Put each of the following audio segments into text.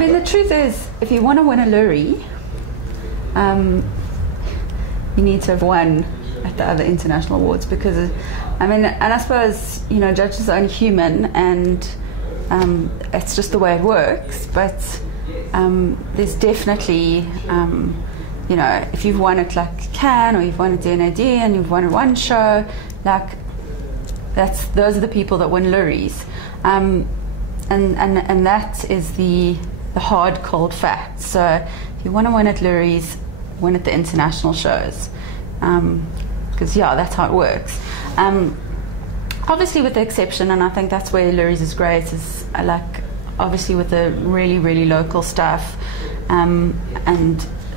mean, the truth is, if you want to win a Loerie, you need to have won at the other international awards, because, I mean, and I suppose, you know, judges are only human, and it's just the way it works, but there's definitely, you know, if you've won at like Cannes, or you've won at DNAD, and you've won at one show, like, those are the people that win Loeries. And that is the hard, cold fact. So if you want to win at Loeries, win at the international shows. Because, yeah, that's how it works. Obviously with the exception, and I think that's where Loeries is great, is like, obviously with the really, really local stuff, and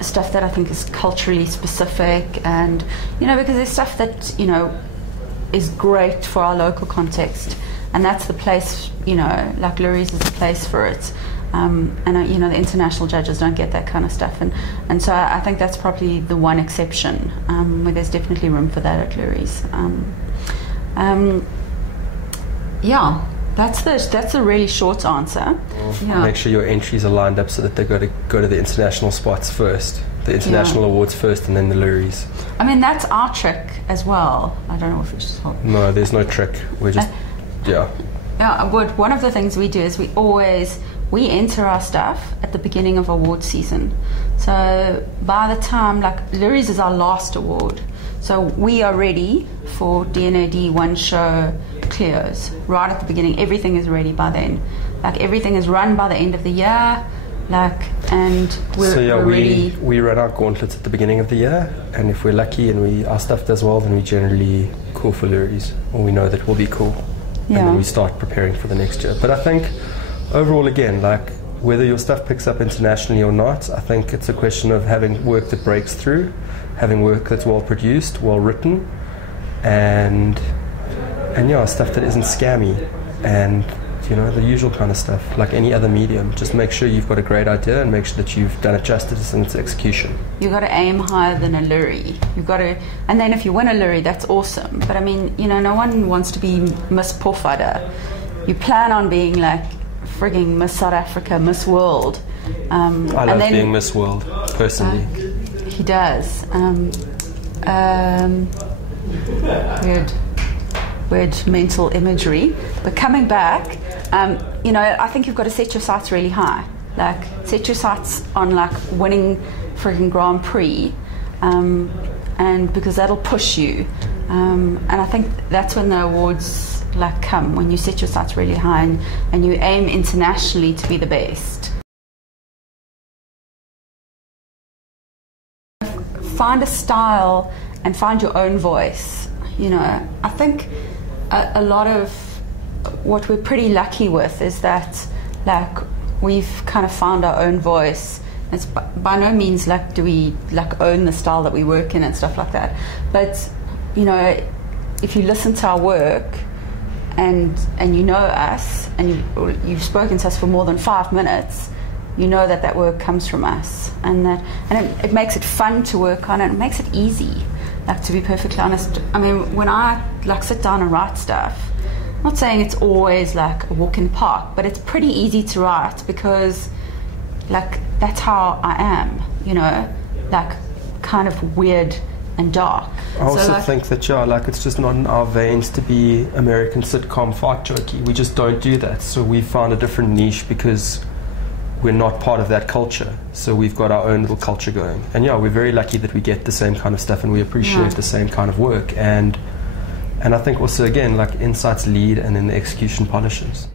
stuff that I think is culturally specific, and, you know, because there's stuff that, you know, is great for our local context, and that's the place, you know, like Loeries is the place for it. And you know, the international judges don't get that kind of stuff, and so I think that's probably the one exception, where there's definitely room for that at Loeries. Yeah, that's a really short answer. Yeah. Make sure your entries are lined up so that they go to the international spots first, the international awards first, and then the Loeries. I mean, that's our trick as well. I don't know if it's just... No, there's no trick. We're just Yeah, but one of the things we do is we enter our stuff at the beginning of award season. So by the time, like, Loeries is our last award, so we are ready for DNAD one show clears right at the beginning. Everything is ready by then. Like, everything is run by the end of the year. Like, and we're ready. We run our gauntlets at the beginning of the year, and if we're lucky and our stuff does well, then we generally call for Loeries, or we know that we'll be cool. Yeah. And then we start preparing for the next year. But I think overall, again, like, whether your stuff picks up internationally or not, I think it's a question of having work that breaks through, having work that's well produced, well written, and yeah, stuff that isn't scammy, and, you know, the usual kind of stuff, like any other medium. Just make sure you've got a great idea, and make sure that you've done it justice in its execution. You've got to aim higher than a Loerie. You've got to, and then if you win a Loerie, that's awesome. But I mean, you know, no one wants to be Miss Porfada. You plan on being like frigging Miss South Africa, Miss World. I love being Miss World, personally. He does. Weird mental imagery. But coming back, you know, I think you've got to set your sights really high. Like, set your sights on, like, winning frigging Grand Prix, and because that'll push you. And I think that's when the awards, like, come, when you set your sights really high, and you aim internationally to be the best. Find a style and find your own voice. You know, I think a lot of what we're pretty lucky with is that, like, we've kind of found our own voice. It's by no means like do we like own the style that we work in and stuff like that, but, you know, if you listen to our work and you know us, and you've spoken to us for more than 5 minutes, you know that work comes from us, and it makes it fun to work on, and it makes it easy. Like, to be perfectly honest, I mean, when I, like, sit down and write stuff, I'm not saying it's always like a walk in the park, but it's pretty easy to write, because, like, that's how I am, you know, like, kind of weird and dark. I also think that, yeah, like, it's just not in our veins to be American sitcom fart jokey. We just don't do that. So we found a different niche because we're not part of that culture. So we've got our own little culture going. And yeah, we're very lucky that we get the same kind of stuff, and we appreciate the same kind of work. And I think also, again, like, insights lead, and then the execution polishes.